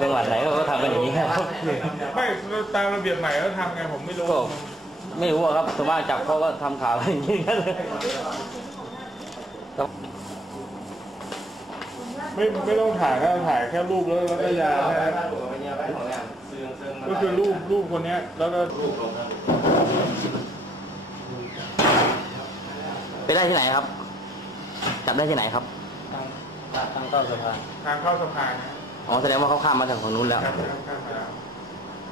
จังหวัดไหนก็ทำกันอย่างนี้ครับไม่ตามระเบียบใหม่เขาทำไงผมไม่รู้ก็ ไม่รู้อะครับสมมติจับเขาก็ทำข่าวอย่างนี้กันเลยไม่ไม่ต้องถ่ายก็ถ่ายแค่รูปแล้วแล้วก็ยาแค่นั้นก็คือรูปรูปคนเนี้ย แล้วก็ไปได้ที่ไหนครับ จับได้ที่ไหนครับ ทางต้นสะพานทางเข้าสะพานนะอ๋อแสดงว่าเขาข้ามมาจากฝั่งนู้นแล้วครับข้ามมาแล้ว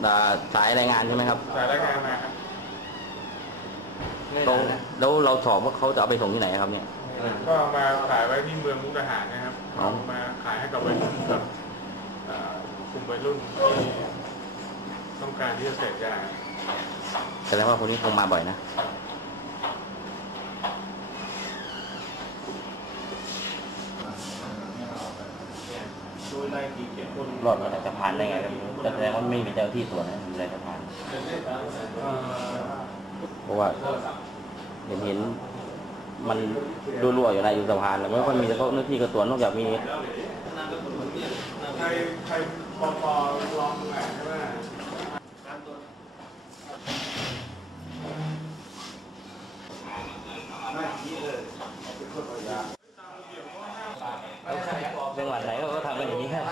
อ่าสายรายงานใช่ไหมครับ สายรายงานมาครับ เราแล้วเราสอบว่าเขาจะเอาไปส่งที่ไหนครับเนี่ย ก็เอามาขายไว้ที่เมืองมุกดาหารนะครับอ๋อเอามาขายให้กับวัยรุ่นกับเอ่อกลุ่มวัยรุ่นที่ต้องการที่จะเสพยาแสดงว่าคนนี้คงมาบ่อยนะดูในกี่เจ็ดคนรอดมาจากสะพานได้ไงครับแต่แสดงว่าไม่มีเจ้าหน้าที่ตรวจนะอยู่ในสะพานเอ่อเพราะว่า เห็นเห็นมันรั่วๆอยู่ในอยู่สะพานแล้วไม่ค่อยมีเจ้าหน้าที่ก็ตรวจนอกจากมีใครใครปอปอลองดูหน่อยใช่ไหมน้ำตัวไม่ชี้เลยเป็นคนพยายามจังหวัดไหนก็ทำกันอย่างนี้ครับ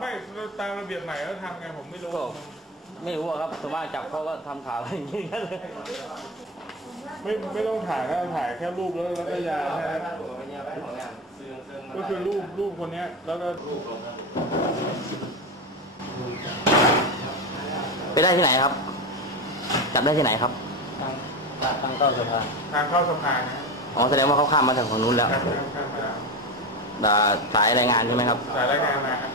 ไม่ตามระเบียบใหม่เขาทำไงผมไม่รู้ก็ไม่รู้อะครับสมมติจับเขาก็ทำข่าวอย่างนี้กันเลย ไม่ไม่ต้องถ่ายก็ถ่ายแค่รูปแล้วแล้วก็ยาแค่นั้นก็คือรูปรูปคนเนี้ยแล้วก็ไปได้ที่ไหนครับ จับได้ที่ไหนครับทางต้นสะพานทางเข้าสะพานนะอ๋อแสดงว่าเขาข้ามมาจากฝั่งนู้นแล้วครับข้ามมาแล้วอ่าสายรายงานใช่ไหมครับสายรายงานมาครับ